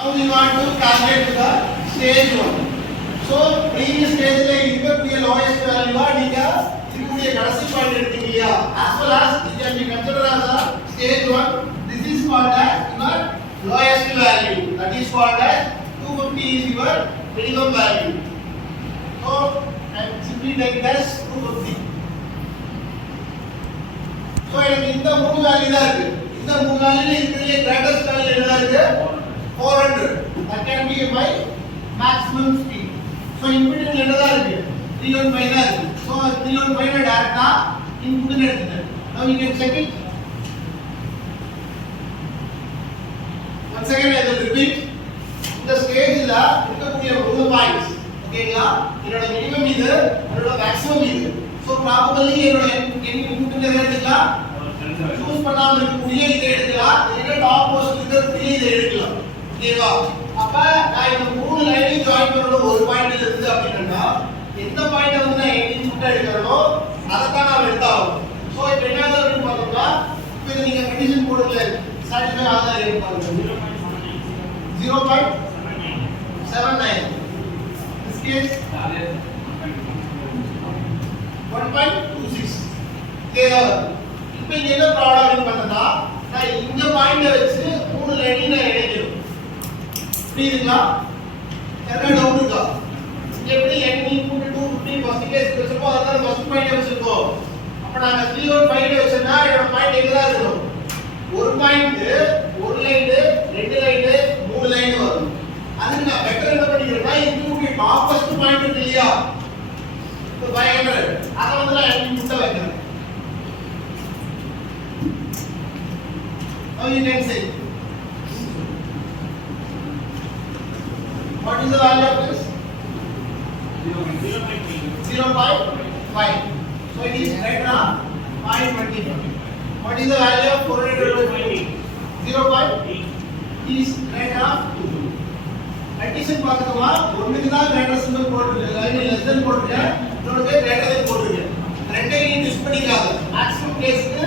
Now we want to calculate the stage 1. So previous stage la இருக்கக்கூடிய lowest value நீங்க இருக்கக்கூடிய கடைசி பாயிண்ட் எடுத்தீங்கயா as well as it can be considered as a stage 1. This is called as your lowest value. That is called as 250 is your minimum value. So and simply take it as 250. So எனக்கு இந்த மூணு வேல்யூ தான் இருக்கு. இந்த மூணு வேல்யூல இருக்கக்கூடிய greatest value என்னதா இருக்கு? 400. That can be my maximum speed. So input என்னதா இருக்கு? 315 தான் இருக்கு. So 315 டைரக்டா இன்புட் எடுத்துட்டேன். Now you can check it. Once again I will repeat. இந்த ஸ்டேஜ்ல இருக்கக்கூடிய மூணு பாயிண்ட்ஸ் ஓகேங்களா? என்னோட மினிமம் இது, என்னோட மேக்ஸிமம் இது. So probably என்னோட இன்புட் எதை எடுத்துக்கலாம்? சூஸ் பண்ணாம இருக்கக்கூடிய இதை எடுக்கலாம். இல்ல டாப் மோஸ்ட் இருக்கக்கூடிய இதை எடுக்கலாம். ஓகேவா? அப்ப நான் இந்த மூணு லைனையும் ஜாயின் பண்ணற ஒரு பாயிண்ட்ல இருந்து அப்படினா எந்த பாயிண்ட வந்து நான் இன்புட் எடுக்கறனோ அத தான் நான் எடுத்தாகும். சோ இப்போ என்ன ஆகுதுன்னு பார்த்தோம்னா இப்போ நீங்க கண்டிஷன் போடுங்க சாட்டிஸ்ஃபை ஆகுதா இல்லையா பாருங்க. 0.79 this case 1.26 கேவா. இப்போ இங்க என்ன ப்ராப்ளம் பண்ணனா நான் இந்த பாயிண்ட வச்சு மூணு லைனையும் நான் இணைக்கணும். புரியுதுங்களா? என்ன டவுட் இருக்கா? எப்படி n இன்டு 250 பர்சன்டேஜ் வெச்சப்போ அதான் ஃபர்ஸ்ட் பாயிண்ட் வச்சிருக்கோம். அப்ப நாங்க 0.5 வெச்சனா இதோட பாயிண்ட் எங்க தான் இருக்கும்? ஒரு பாயிண்ட், ஒரு லைன், ரெண்டு லைன், மூணு லைன் வரும். அதுக்கு நான் வெக்டர் என்ன பண்ணிக்கிறேன்னா இன்டு டாப் ஃபர்ஸ்ட் பாயிண்ட் இருக்கு இல்லையா? இப்போ 500 அத வந்து நான் n இன்டு வைக்கிறேன். Now you can say what is the value of this? 0.5. So it is right now 520. What is the value of 420? 0.8. It is right now 2. Addition பார்த்தோமா ஒண்ணுக்கு தான் கிரேட்டர் சிம்பல் போட்டுருக்கு. லைன் லெஸ் தென் போட்டுருக்கு. இன்னொருக்கு greater than போட்டுருக்கு. ரெண்டையும் டிஸ் பண்ணிக்காத. மேக்ஸிமம் கேஸ்க்கு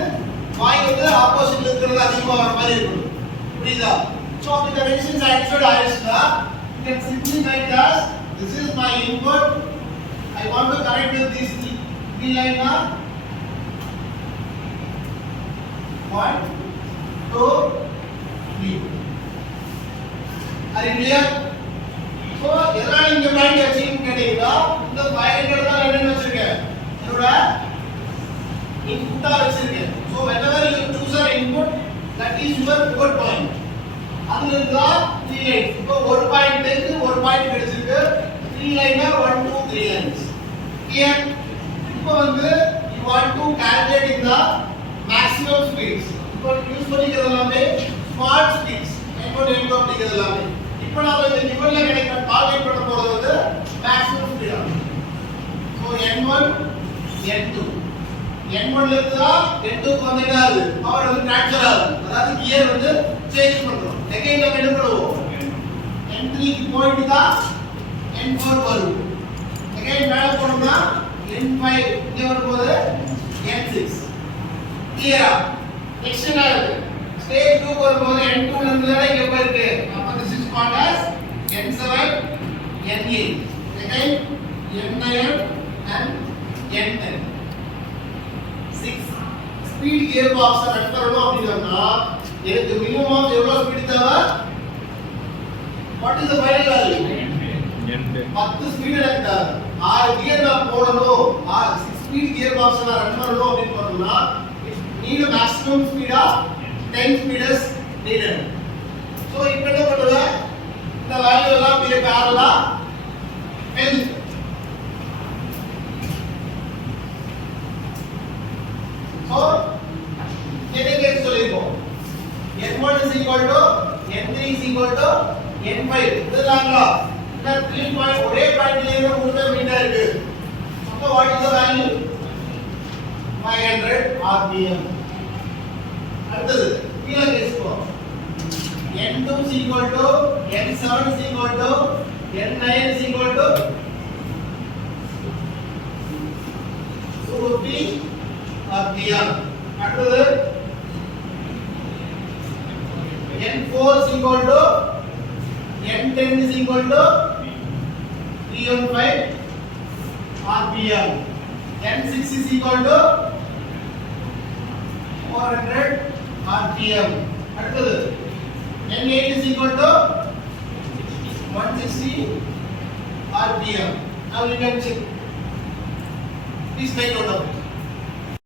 y வந்து ஆப்போசிட்ல இருக்கிறது அதிகமா வர மாதிரி இருக்கும். புரியுதா? So the conditions satisfied ஆயிடுச்சுனா you can simply write as this is my input. I want to connect with this three line now. 1 2 3. Are you clear? So எதனால இந்த பாயிண்ட் வச்சிருக்கீங்க கேட்டீங்கன்னா இந்த 500 தான் என்ன வச்சிருக்கேன்? என்னோட இன்புட்டா வச்சிருக்கேன். So whenever you choose an input that is your pivot point. அதுல இருந்தா 3 lines. இப்போ ஒரு பாயிண்ட்க்கு ஒரு பாயிண்ட் கிடைச்சிருக்கு. 3 லைனா 1 2 3 lines. Here இப்போ வந்து you want to calculate in the maximum speeds. இப்போ யூஸ் பண்ணிக்கிறது எல்லாமே smart speeds. n1 n2 அப்படிங்கிறது எல்லாமே. இப்போ நாம இந்த givenல கிடைக்கிற டார்கெட் பண்ண போறது வந்து maximum speed. So n1 n2 n1 ல இருந்தா n2 க்கு வந்துட்டா அது பவர் வந்து ட்ரான்ஸ்ஃபர் ஆகுது. அதாவது கியர் வந்து சேஞ்ச் பண்றோம். அகைன் நம்ம என்ன பண்ணுவோம்? n3 க்கு போயிட்டு தான் n4 வரும். அகைன் மேல போனோம்னா n5 இங்க வரும்போது n6. கிளியரா? நெக்ஸ்ட் என்ன இருக்கு? ஸ்டேஜ் 2 வரும்போது n2 ல இருந்து இங்க போயிருக்கு. அப்ப this is called as n7 n8. Again n9 and n10. 6 speed gear box run பண்ணனும் அப்படினா எனக்கு மினிமம் எவ்வளவு ஸ்பீட் தேவை? What is the final value? 10 ஸ்பீட் எனக்கு தேவை. 6 கியர் நான் போடணும். 6 ஸ்பீட் கியர் பாக்ஸ் நான் ரன் பண்ணனும் அப்படினு பார்த்தோம்னா need a maximum speed of 10 speeds needed. So இப்போ என்ன பண்ணுவேன்? இந்த வேல்யூ எல்லாம் அப்படியே parallel-ஆ fill. So என்ன கேஸ் சொல்லிருக்கோம்? n1 is equal to n3 is equal to n5. இதுதாங்களா? இந்த 3 பாயிண்ட் ஒரே பாயிண்ட்ல இருந்து மூணு மீட்டர் இருக்கு. அப்ப what is the value? 500 rpm. அடுத்தது கீழ கேஸ் போ. n2 is equal to n7 is equal to n9 is equal to 250 rpm. அடுத்தது n4 is equal to N10 is equal to 315 RPM. N6 is equal to 400 RPM. அடுத்தது N8 is equal to 160 RPM. Now you can check. Please make note of it.